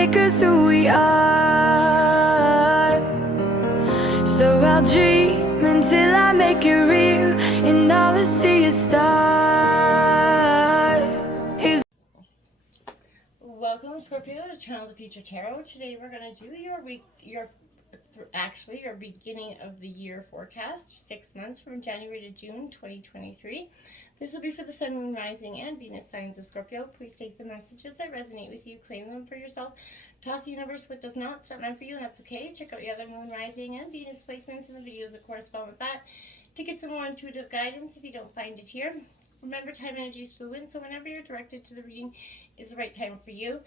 make us who we are. So I'll dream until I make it real, and all I see is stars. Welcome, Scorpio, to Channel the Future Tarot. Today we're going to do your beginning of the year forecast, 6 months from January to June 2023. This will be for the Sun, Moon, Rising, and Venus signs of Scorpio. Please take the messages that resonate with you, claim them for yourself. Toss the universe what does not. It's not meant for you, and that's okay. Check out the other Moon, Rising, and Venus placements in the videos that correspond with that to get some more intuitive guidance if you don't find it here. Remember, time energy is fluid, so whenever you're directed to the reading is the right time for you.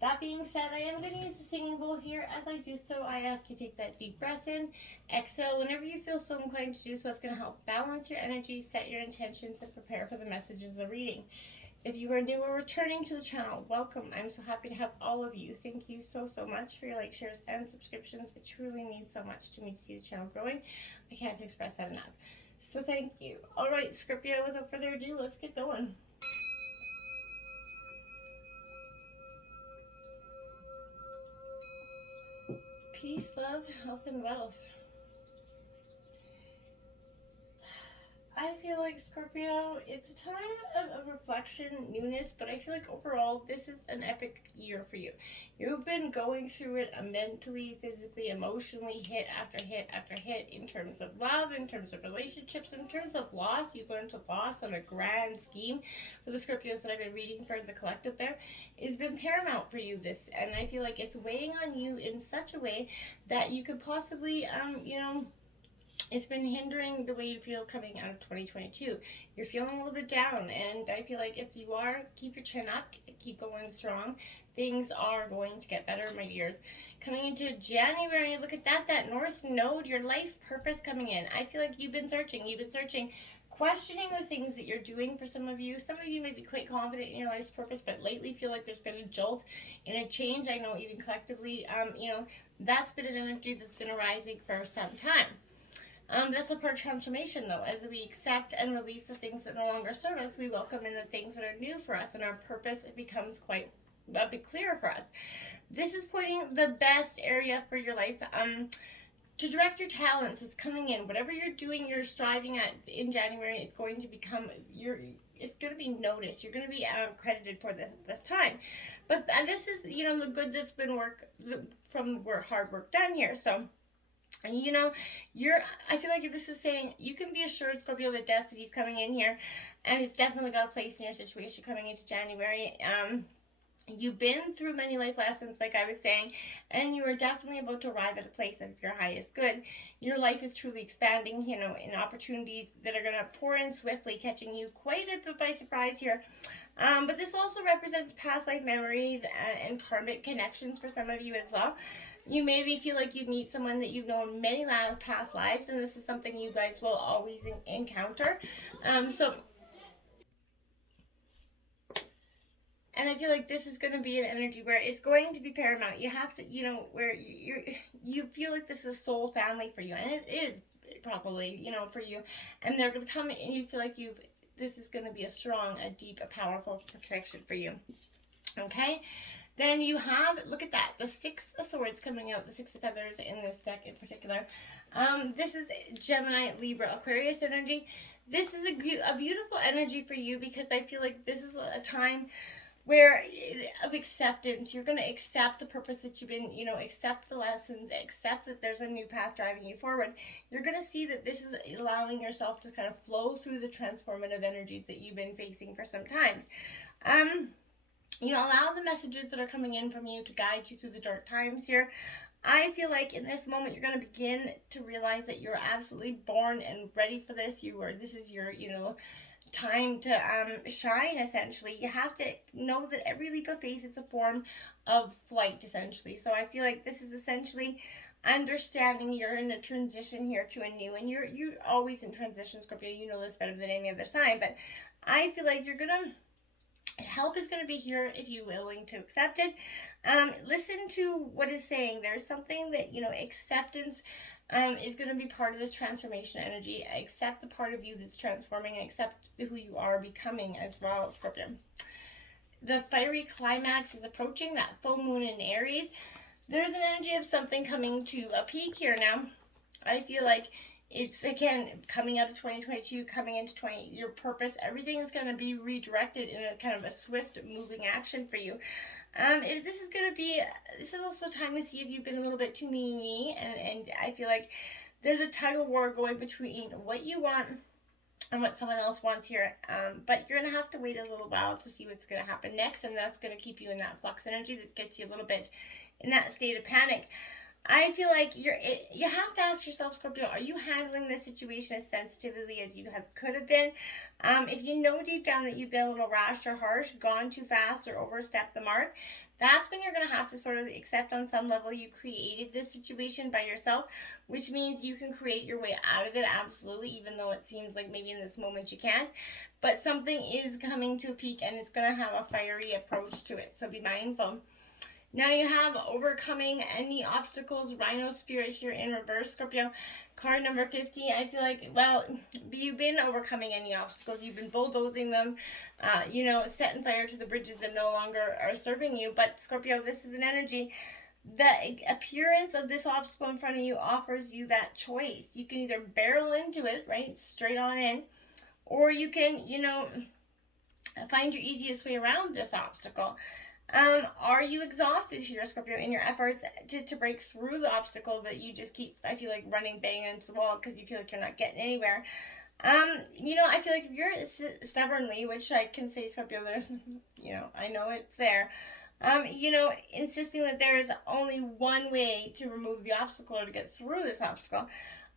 That being said, I am going to use the singing bowl here. As I do so, I ask you to take that deep breath in, exhale. Whenever you feel so inclined to do so, it's going to help balance your energy, set your intentions, and prepare for the messages of the reading. If you are new or returning to the channel, welcome. I'm so happy to have all of you. Thank you so much for your likes, shares, and subscriptions. It truly means so much to me to see the channel growing. I can't express that enough. So thank you. All right, Scorpio, without further ado, let's get going. Peace, love, health, and wealth. I feel like, Scorpio, it's a time of reflection, newness, but I feel like overall this is an epic year for you. You've been going through it mentally, physically, emotionally, hit after hit after hit, in terms of love, in terms of relationships, in terms of loss. You've learned to loss on a grand scheme. For the Scorpios that I've been reading for the collective there, it's been paramount for you, this, and I feel like it's weighing on you in such a way that you could possibly, it's been hindering the way you feel coming out of 2022. You're feeling a little bit down, and I feel like if you are, keep your chin up, keep going strong. Things are going to get better, my dears. Coming into January, look at that North Node, your life purpose coming in. I feel like you've been searching, questioning the things that you're doing. For some of you may be quite confident in your life's purpose, but lately feel like there's been a jolt and a change. I know even collectively, that's been an energy that's been arising for some time. That's a part of transformation, though. As we accept and release the things that no longer serve us, we welcome in the things that are new for us, and our purpose, it becomes quite a bit clearer for us. This is pointing the best area for your life to direct your talents. It's coming in. Whatever you're doing, you're striving at in January, it's going to become it's going to be noticed. You're going to be credited for this time. But this is, the good that's been from hard work done here. So, I feel like this is saying you can be assured, Scorpio, that destiny's coming in here, and it's definitely got a place in your situation coming into January. You've been through many life lessons, like I was saying, and you are definitely about to arrive at a place of your highest good. Your life is truly expanding, in opportunities that are going to pour in swiftly, catching you quite a bit by surprise here. But this also represents past life memories and karmic connections for some of you as well. You maybe feel like you meet someone that you've known many past lives, and this is something you guys will always encounter. And I feel like this is going to be an energy where it's going to be paramount. You have to, where you feel like this is a soul family for you, and it is probably, for you. And they're going to come in, and you feel like this is going to be a strong, a deep, a powerful connection for you. Okay? Then you have, look at that, the Six of Swords coming out, the Six of Feathers in this deck in particular. This is Gemini, Libra, Aquarius energy. This is a beautiful energy for you, because I feel like this is a time of acceptance. You're going to accept the purpose that you've been, accept the lessons, accept that there's a new path driving you forward. You're going to see that this is allowing yourself to kind of flow through the transformative energies that you've been facing for some times. You allow the messages that are coming in from you to guide you through the dark times here. I feel like in this moment, you're going to begin to realize that you're absolutely born and ready for this. This is your, time to shine, essentially. You have to know that every leap of faith is a form of flight, essentially. So I feel like this is essentially understanding you're in a transition here to a new, and you're always in transition, Scorpio. You know this better than any other sign, but I feel like help is going to be here if you're willing to accept it. Listen to what is saying. There's something that, acceptance is going to be part of this transformation energy. Accept the part of you that's transforming, and accept who you are becoming as well, Scorpio. the fiery climax is approaching, that full moon in Aries. There's an energy of something coming to a peak here now. I feel like it's, again, coming out of 2022, coming into your purpose, everything is going to be redirected in a kind of a swift moving action for you. If this is going to be, this is also time to see if you've been a little bit too me, and I feel like there's a tug of war going between what you want and what someone else wants here, but you're going to have to wait a little while to see what's going to happen next, and that's going to keep you in that flux energy that gets you a little bit in that state of panic. I feel like you have to ask yourself, Scorpio, are you handling this situation as sensitively as you could have been? If you know deep down that you've been a little rash or harsh, gone too fast, or overstepped the mark, that's when you're going to have to sort of accept on some level you created this situation by yourself, which means you can create your way out of it, absolutely, even though it seems like maybe in this moment you can't. But something is coming to a peak, and it's going to have a fiery approach to it, so be mindful. Now you have overcoming any obstacles, Rhino Spirit here in reverse, Scorpio. Card number 50, I feel like, well, you've been overcoming any obstacles. You've been bulldozing them, setting fire to the bridges that no longer are serving you. But Scorpio, this is an energy. The appearance of this obstacle in front of you offers you that choice. You can either barrel into it, right, straight on in, or you can, find your easiest way around this obstacle. Are you exhausted here, Scorpio, in your efforts to break through the obstacle that you just keep, I feel like, running bang into the wall because you feel like you're not getting anywhere? I feel like if you're stubbornly, which I can say, Scorpio, I know it's there, insisting that there is only one way to remove the obstacle or to get through this obstacle,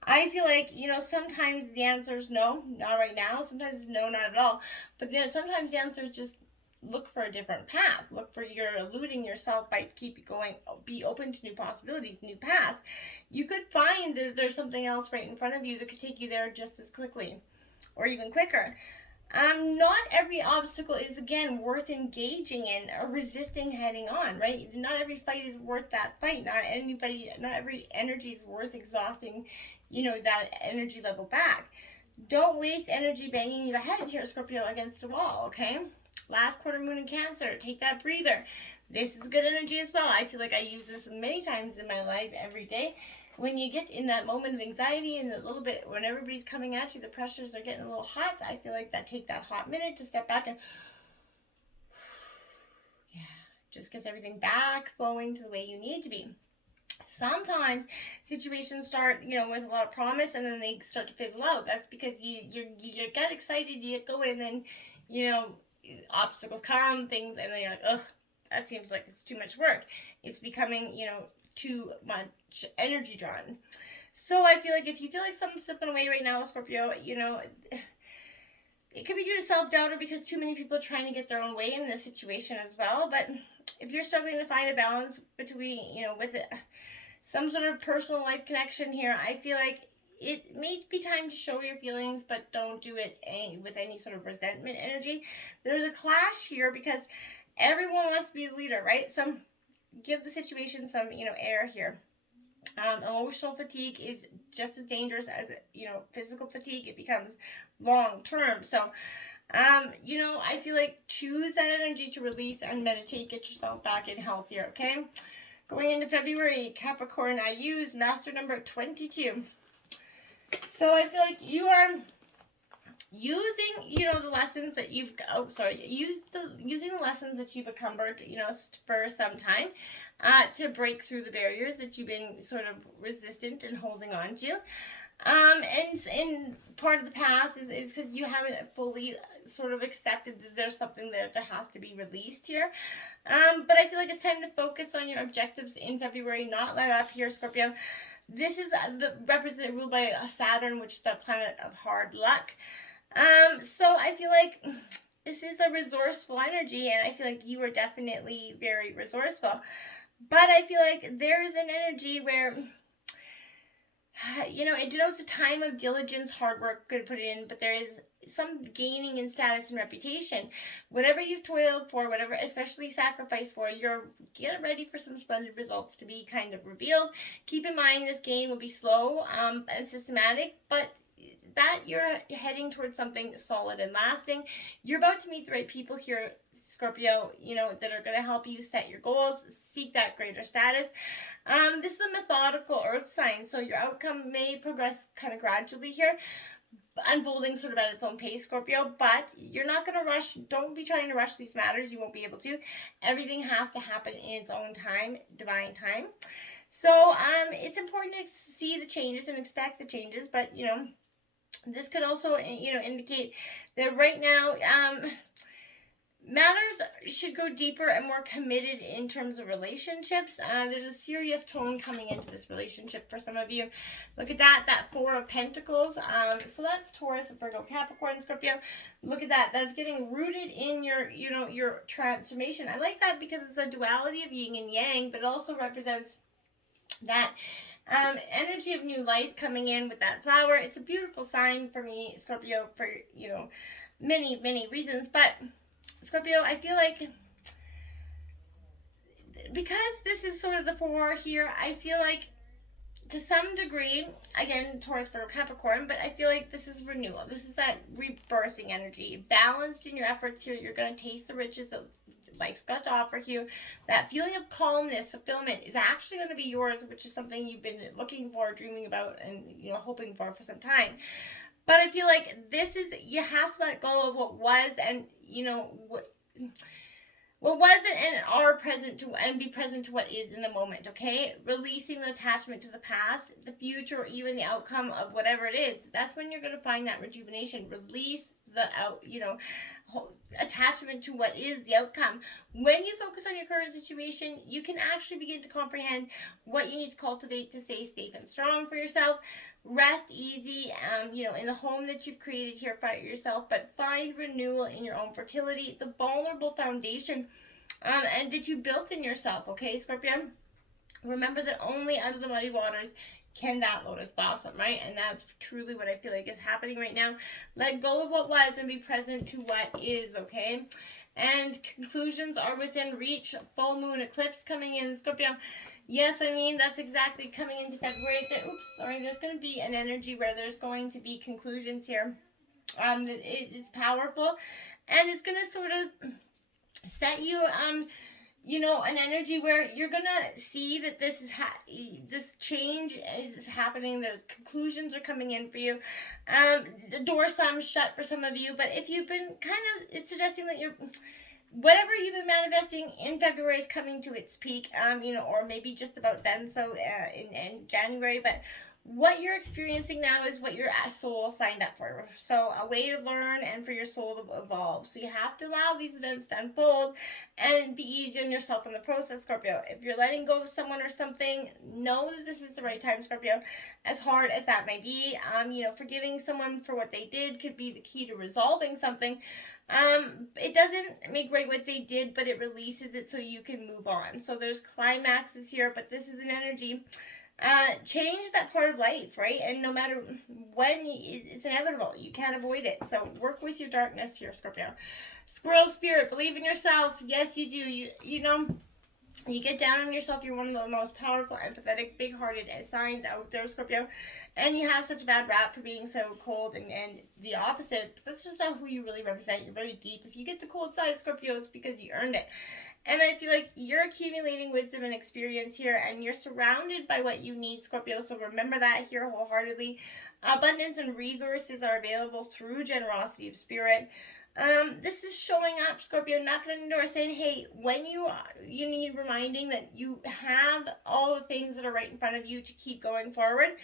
I feel like, sometimes the answer is no, not right now. Sometimes no, not at all. But then sometimes the answer is just look for a different path. Look for, you're eluding yourself by keep going, be open to new possibilities, new paths. You could find that there's something else right in front of you that could take you there just as quickly or even quicker. Not every obstacle is, again, worth engaging in or resisting heading on, right? Not every fight is worth that fight. Not every energy is worth exhausting, that energy level back. Don't waste energy banging your head here, Scorpio, against a wall, okay? Last quarter moon in Cancer, take that breather. This is good energy as well. I feel like I use this many times in my life every day. When you get in that moment of anxiety and a little bit, when everybody's coming at you, the pressures are getting a little hot, I feel like take that hot minute to step back and just gets everything back flowing to the way you need to be. Sometimes situations start, with a lot of promise, and then they start to fizzle out. That's because you get excited, you get going, and then, obstacles come, things, and then you're like, ugh, that seems like it's too much work. It's becoming, too much energy drawn. So I feel like if you feel like something's slipping away right now, Scorpio, it could be due to self-doubt or because too many people are trying to get their own way in this situation as well. But if you're struggling to find a balance between, with some sort of personal life connection here, I feel like it may be time to show your feelings, but don't do it with any sort of resentment energy. There's a clash here because everyone wants to be the leader, right? Give the situation some, air here. Emotional fatigue is just as dangerous as, physical fatigue. It becomes long term. So, I feel like choose that energy to release and meditate, get yourself back in health here, okay? Going into February, Capricorn, I use master number 22. So I feel like you are using, the lessons that using the lessons that you've encumbered, for some time, to break through the barriers that you've been sort of resistant and holding on to. And part of the past is because you haven't fully sort of accepted that there's something that has to be released here. But I feel like it's time to focus on your objectives in February, not let up here, Scorpio. This is ruled by Saturn, which is the planet of hard luck. So I feel like this is a resourceful energy, and I feel like you are definitely very resourceful. But I feel like there's an energy where, it denotes a time of diligence, hard work, good put in, but there is some gaining in status and reputation. Whatever you've toiled for, whatever, especially sacrificed for, you're getting ready for some splendid results to be kind of revealed. Keep in mind this gain will be slow and systematic, but that you're heading towards something solid and lasting. You're about to meet the right people here, Scorpio, that are going to help you set your goals, seek that greater status. This is a methodical earth sign, so your outcome may progress kind of gradually here, unfolding sort of at its own pace, Scorpio, but you're not going to rush. Don't be trying to rush these matters. You won't be able to. Everything has to happen in its own time, divine time. So it's important to see the changes and expect the changes, but this could also indicate that right now matters should go deeper and more committed in terms of relationships. There's a serious tone coming into this relationship for some of you. Look at that Four of Pentacles. So that's Taurus, Virgo, Capricorn, Scorpio. Look at that. That's getting rooted in your transformation. I like that because it's a duality of yin and yang, but it also represents that energy of new life coming in with that flower. It's a beautiful sign for me, Scorpio, for many reasons. But Scorpio, I feel like because this is sort of the four here, I feel like to some degree, again, Taurus, Virgo, Capricorn, but I feel like this is renewal. This is that rebirthing energy. Balanced in your efforts here, you're going to taste the riches of life's got to offer you. That feeling of calmness, fulfillment is actually going to be yours, which is something you've been looking for, dreaming about, and hoping for some time. But I feel like you have to let go of what was, and what wasn't, and are present to, and be present to what is in the moment, okay? Releasing the attachment to the past, the future, or even the outcome of whatever it is. That's when you're going to find that rejuvenation. Release the attachment to what is the outcome. When you focus on your current situation, you can actually begin to comprehend what you need to cultivate to stay safe and strong for yourself. Rest easy, in the home that you've created here for yourself, but find renewal in your own fertility, the vulnerable foundation, and that you built in yourself, okay, Scorpio? Remember that only out of the muddy waters can that lotus blossom, right? And that's truly what I feel like is happening right now. Let go of what was and be present to what is, okay? And conclusions are within reach. Full moon eclipse coming in, Scorpio. Yes, that's exactly coming into February. There's going to be an energy where there's going to be conclusions here. It's powerful, and it's going to sort of set you an energy where you're gonna see that this change is happening. Those conclusions are coming in for you. The door some shut for some of you, but if you've been it's suggesting that whatever you've been manifesting in February is coming to its peak, or maybe just about done so in January. But what you're experiencing now is what your soul signed up for. So a way to learn and for your soul to evolve. So you have to allow these events to unfold and be easy on yourself in the process, Scorpio. If you're letting go of someone or something, know that this is the right time, Scorpio. As hard as that may be, forgiving someone for what they did could be the key to resolving something. It doesn't make right what they did, but it releases it so you can move on. So there's climaxes here, but this is an energy. Change is that part of life, right? And no matter when, it's inevitable. You can't avoid it. So work with your darkness here, Scorpio. Squirrel spirit, believe in yourself. Yes, you do. You get down on yourself. You're one of the most powerful, empathetic, big-hearted signs out there, Scorpio. And you have such a bad rap for being so cold and the opposite. But that's just not who you really represent. You're very deep. If you get the cold side of Scorpio, it's because you earned it. And I feel like you're accumulating wisdom and experience here, and you're surrounded by what you need, Scorpio. So remember that here wholeheartedly. Abundance and resources are available through generosity of spirit. This is showing up, Scorpio, knocking on your door saying, hey, when you need reminding that you have all the things that are right in front of you to keep going forward.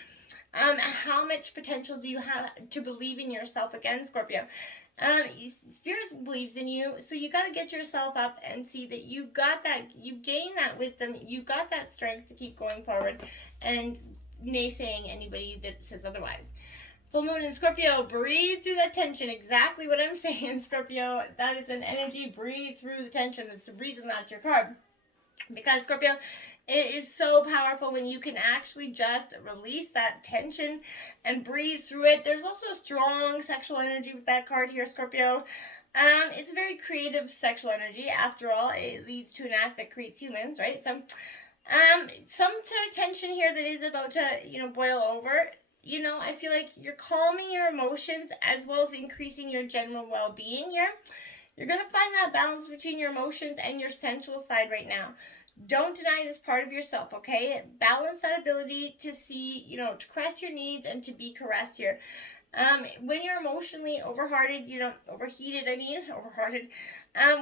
How much potential do you have to believe in yourself again, Scorpio? Spirit believes in you, so you got to get yourself up and see that you got that, you gained that wisdom, you got that strength to keep going forward, and naysaying anybody that says otherwise. Full moon in Scorpio, breathe through that tension. Exactly what I'm saying, Scorpio. That is an energy. Breathe through the tension. That's the reason that's your card. Because, Scorpio, it is so powerful when you can actually just release that tension and breathe through it. There's also a strong sexual energy with that card here, Scorpio. It's a very creative sexual energy. After all, it leads to an act that creates humans, right? So, some sort of tension here that is about to, boil over. I feel like you're calming your emotions as well as increasing your general well-being here. You're going to find that balance between your emotions and your sensual side right now. Don't deny this part of yourself, okay? Balance that ability to see, to caress your needs and to be caressed here. When you're emotionally overheated, overhearted,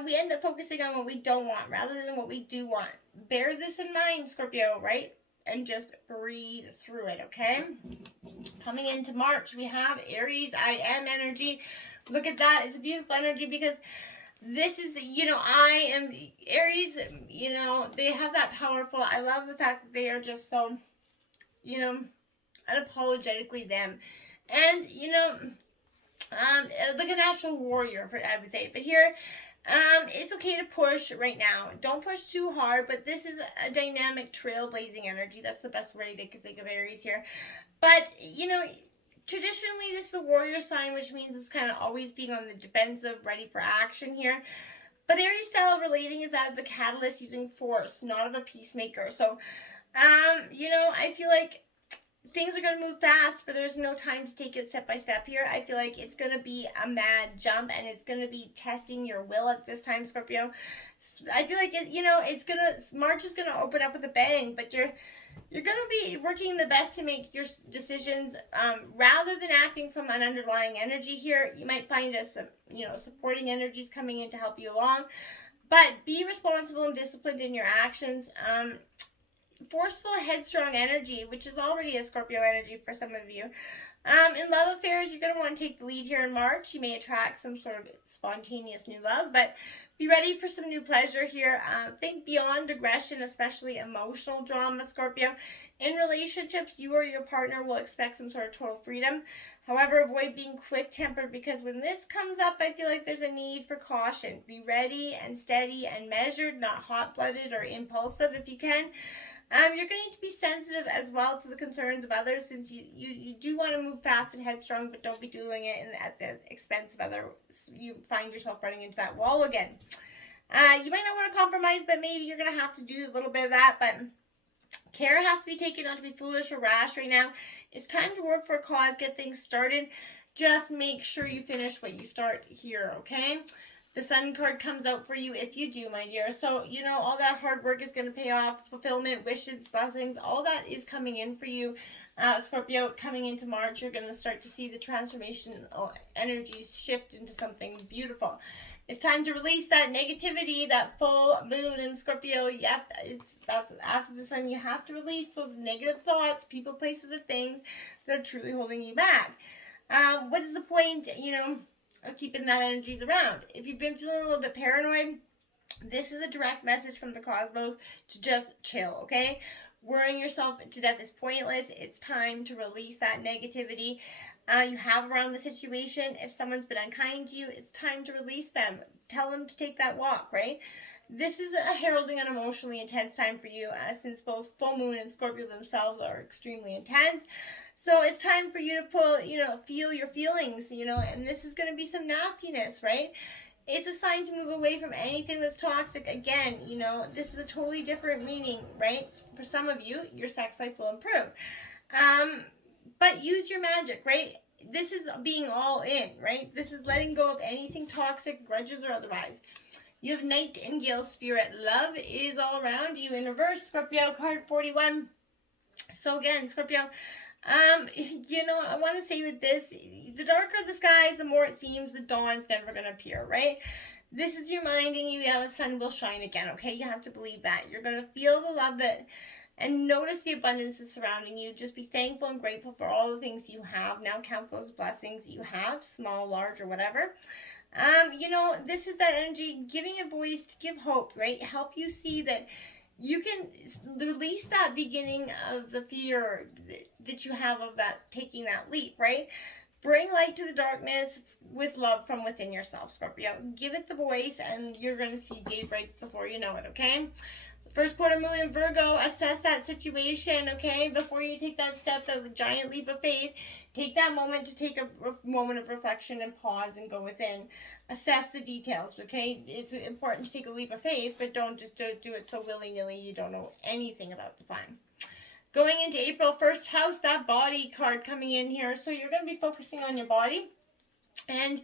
we end up focusing on what we don't want rather than what we do want. Bear this in mind, Scorpio, right? And just breathe through it, okay? Coming into March, we have Aries, I am energy. Look at that. It's a beautiful energy because this is, I am Aries, they have that powerful, I love the fact that they are just so, unapologetically them. And, like a natural warrior, I would say. But here, it's okay to push right now. Don't push too hard, but this is a dynamic trailblazing energy. That's the best way to think of Aries here. But, traditionally this is a warrior sign, which means it's kind of always being on the defensive, ready for action here. But Aries style relating is that of the catalyst using force, not of a peacemaker. So, I feel like things are going to move fast, but there's no time to take it step by step here. I feel like it's going to be a mad jump, and it's going to be testing your will at this time, Scorpio. I feel like March is going to open up with a bang, but you're going to be working the best to make your decisions rather than acting from an underlying energy here. You might find some, supporting energies coming in to help you along, but be responsible and disciplined in your actions. Forceful, headstrong energy, which is already a Scorpio energy for some of you. In love affairs, you're going to want to take the lead here in March. You may attract some sort of spontaneous new love, but be ready for some new pleasure here. Think beyond aggression, especially emotional drama, Scorpio. In relationships, you or your partner will expect some sort of total freedom. However, avoid being quick-tempered, because when this comes up, I feel like there's a need for caution. Be ready and steady and measured, not hot-blooded or impulsive if you can. You're going to need to be sensitive as well to the concerns of others, since you do want to move fast and headstrong, but don't be doing it at the expense of others. You find yourself running into that wall again. You might not want to compromise, but maybe you're going to have to do a little bit of that, but care has to be taken not to be foolish or rash right now. It's time to work for a cause, get things started. Just make sure you finish what you start here, okay? The Sun card comes out for you if you do, my dear. So, all that hard work is going to pay off. Fulfillment, wishes, blessings, all that is coming in for you. Scorpio, coming into March, you're going to start to see the transformation energies shift into something beautiful. It's time to release that negativity, that full moon in Scorpio. Yep, that's after the Sun. You have to release those negative thoughts, people, places, or things that are truly holding you back. What is the point, of keeping that energies around? If you've been feeling a little bit paranoid, this is a direct message from the cosmos to just chill, okay? Worrying yourself to death is pointless. It's time to release that negativity you have around the situation. If someone's been unkind to you, it's time to release them. Tell them to take that walk, right? This is a heralding an emotionally intense time for you, since both full moon and Scorpio themselves are extremely intense. So it's time for you to feel your feelings, and this is going to be some nastiness, right? It's a sign to move away from anything that's toxic. Again, this is a totally different meaning, right? For some of you, your sex life will improve. But use your magic, right? This is being all in, right? This is letting go of anything toxic, grudges or otherwise. You have Nightingale spirit. Love is all around you in reverse, Scorpio, card 41. So again, Scorpio, I want to say with this, the darker the skies, the more it seems the dawn's never going to appear, right? This is reminding you, the sun will shine again, okay? You have to believe that. You're going to feel the love and notice the abundance that's surrounding you. Just be thankful and grateful for all the things you have. Now count those blessings you have, small, large, or whatever. This is that energy, giving a voice to give hope, right? Help you see that you can release that beginning of the fear that you have of that, taking that leap, right? Bring light to the darkness with love from within yourself, Scorpio. Give it the voice, and you're going to see daybreak before you know it, okay? First quarter moon in Virgo, assess that situation, okay? Before you take that step, that giant leap of faith, take that moment to take a moment of reflection and pause and go within. Assess the details, okay? It's important to take a leap of faith, but don't just do it so willy-nilly you don't know anything about the plan. Going into April, first house, that body card coming in here. So you're going to be focusing on your body and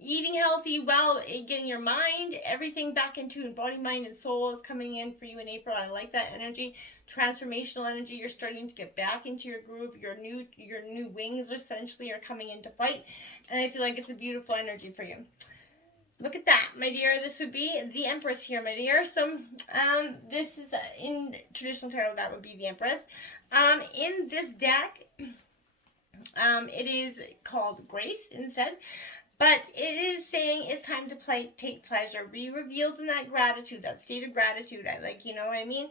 eating healthy, well, getting your mind, everything back into body, mind, and soul is coming in for you in April. I like that energy, transformational energy. You're starting to get back into your groove. Your new wings essentially are coming into flight, and I feel like it's a beautiful energy for you. Look at that, my dear. This would be the Empress here, my dear. So, this is in traditional tarot, that would be the Empress. In this deck, it is called Grace instead. But it is saying it's time to take pleasure. Be revealed in that gratitude, that state of gratitude. I like, you know what I mean?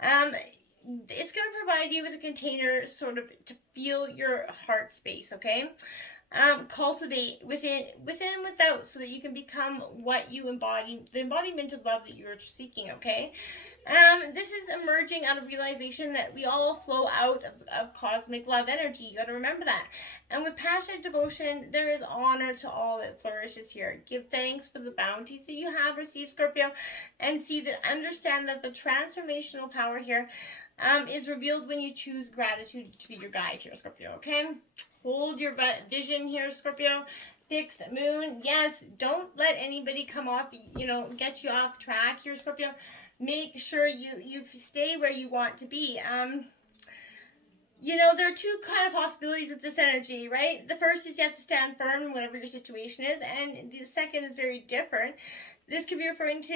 It's going to provide you with a container sort of to feel your heart space, okay? Cultivate within and without so that you can become what you embody, the embodiment of love that you're seeking, okay? This is emerging out of realization that we all flow out of cosmic love energy. You got to remember that. And with passionate devotion, there is honor to all that flourishes here. Give thanks for the bounties that you have received, Scorpio, and understand that the transformational power here is revealed when you choose gratitude to be your guide here, Scorpio, okay? Hold your vision here, Scorpio. Fixed moon. Yes, don't let anybody come off, get you off track here, Scorpio. Make sure you stay where you want to be. There are two kind of possibilities with this energy, right? The first is you have to stand firm whatever your situation is, and the second is very different. This could be referring to,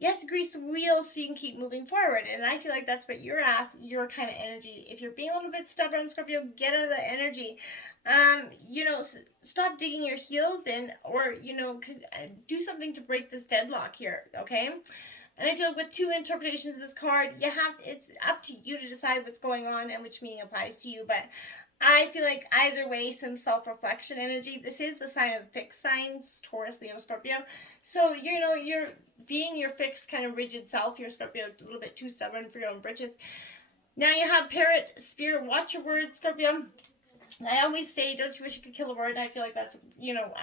you have to grease the wheels so you can keep moving forward. And I feel like that's what you're your kind of energy. If you're being a little bit stubborn, Scorpio, get out of that energy. Stop digging your heels in, or, do something to break this deadlock here, okay? And I feel like with two interpretations of this card, it's up to you to decide what's going on and which meaning applies to you. But I feel like either way, some self-reflection energy. This is the sign of the fixed signs, Taurus, Leo, Scorpio. So, you're being your fixed kind of rigid self. You're Scorpio, a little bit too stubborn for your own britches. Now you have Parrot, Spirit, watch your words, Scorpio. I always say, don't you wish you could kill a word? I feel like that's,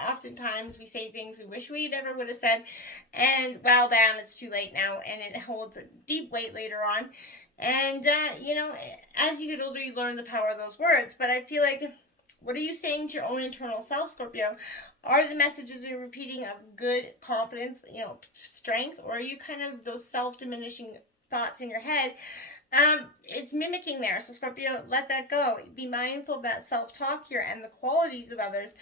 oftentimes we say things we wish we never would have said. And, well, bam, it's too late now. And it holds a deep weight later on. And, as you get older, you learn the power of those words. But I feel like, what are you saying to your own internal self, Scorpio? Are the messages you're repeating of good confidence, strength? Or are you kind of those self-diminishing thoughts in your head? It's mimicking there. So, Scorpio, let that go. Be mindful of that self-talk here, and the qualities of others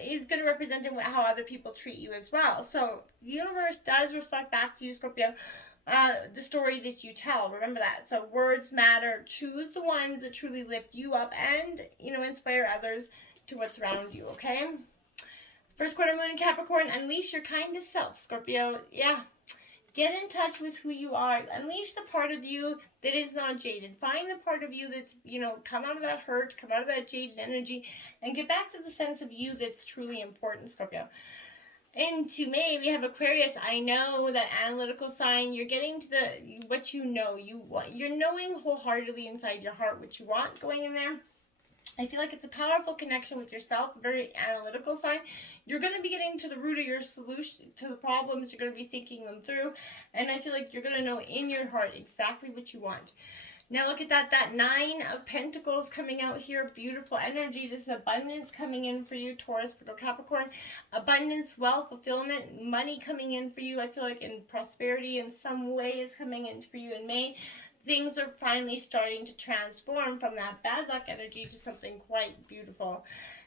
is going to represent how other people treat you as well. So, the universe does reflect back to you, Scorpio, the story that you tell. Remember that. So words matter. Choose the ones that truly lift you up and, inspire others to what's around you, okay? First quarter moon in Capricorn, unleash your kindest self, Scorpio. Yeah. Get in touch with who you are. Unleash the part of you that is not jaded. Find the part of you that's, come out of that hurt, come out of that jaded energy, and get back to the sense of you that's truly important, Scorpio. Into May, we have Aquarius. I know that analytical sign. You're getting to what you know you want. You're knowing wholeheartedly inside your heart what you want going in there. I feel like it's a powerful connection with yourself, a very analytical sign. You're going to be getting to the root of your solution to the problems. You're going to be thinking them through. And I feel like you're going to know in your heart exactly what you want. Now look at that 9 of Pentacles coming out here. Beautiful energy. This is abundance coming in for you, Taurus, Virgo, Capricorn. Abundance, wealth, fulfillment, money coming in for you. I feel like in prosperity in some way is coming in for you in May. Things are finally starting to transform from that bad luck energy to something quite beautiful.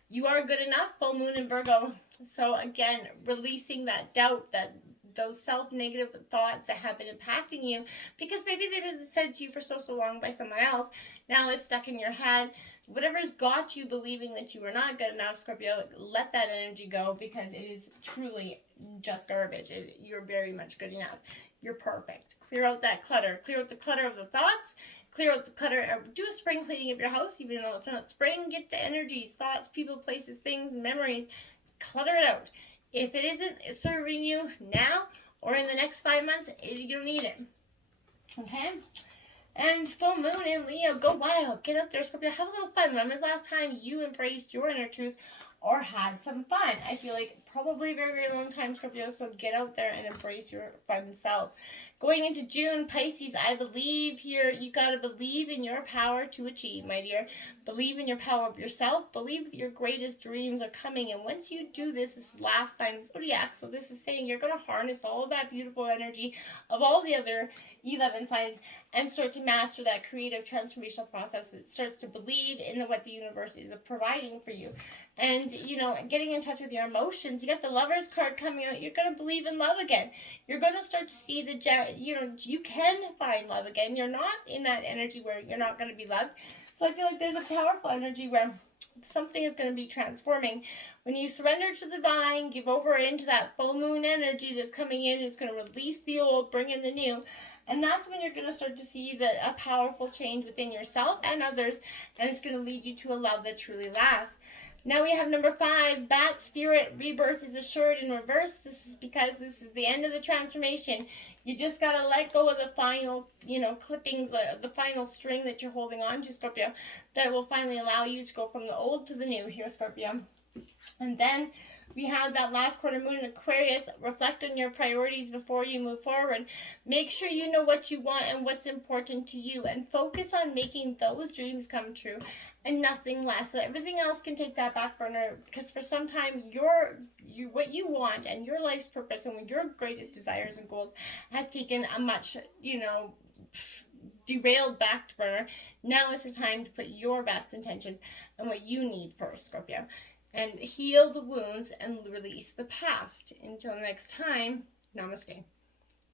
You are good enough, full moon in Virgo. So again, releasing that doubt, those self-negative thoughts that have been impacting you because maybe they've been said to you for so long by someone else. Now it's stuck in your head. Whatever's got you believing that you are not good enough, Scorpio, let that energy go because it is truly just garbage. You're very much good enough. You're perfect. Clear out that clutter. Clear out the clutter of the thoughts. Clear out the clutter. Do a spring cleaning of your house, even though it's not spring. Get the energies, thoughts, people, places, things, memories. Clutter it out. If it isn't serving you now or in the next 5 months, you don't need it. Okay? And full moon in Leo, go wild. Get out there, Scorpio. Have a little fun. When was the last time you embraced your inner truth or had some fun? I feel like probably a very, very long time, Scorpio, so get out there and embrace your fun self. Going into June, Pisces, I believe here, you got to believe in your power to achieve, my dear. Believe in your power of yourself. Believe that your greatest dreams are coming. And once you do this, this is last sign of Zodiac, so this is saying you're going to harness all of that beautiful energy of all the other 11 signs and start to master that creative transformational process that starts to believe in what the universe is providing for you. And, you know, getting in touch with your emotions. You got the Lover's card coming out. You're going to believe in love again. You're going to start to see you can find love again. You're not in that energy where you're not going to be loved. So I feel like there's a powerful energy where something is going to be transforming. When you surrender to the divine, give over into that full moon energy that's coming in, it's going to release the old, bring in the new. And that's when you're going to start to see a powerful change within yourself and others. And it's going to lead you to a love that truly lasts. Now we have number 5, Bat Spirit, rebirth is assured in reverse. This is because this is the end of the transformation. You just got to let go of the final, clippings, the final string that you're holding on to, Scorpio, that will finally allow you to go from the old to the new here, Scorpio. And then we have that last quarter moon in Aquarius. Reflect on your priorities before you move forward. Make sure you know what you want and what's important to you, and focus on making those dreams come true and nothing less. So everything else can take that back burner, because for some time what you want and your life's purpose and your greatest desires and goals has taken a much, derailed back burner. Now is the time to put your best intentions and what you need first, Scorpio, and heal the wounds and release the past. Until next time, namaste.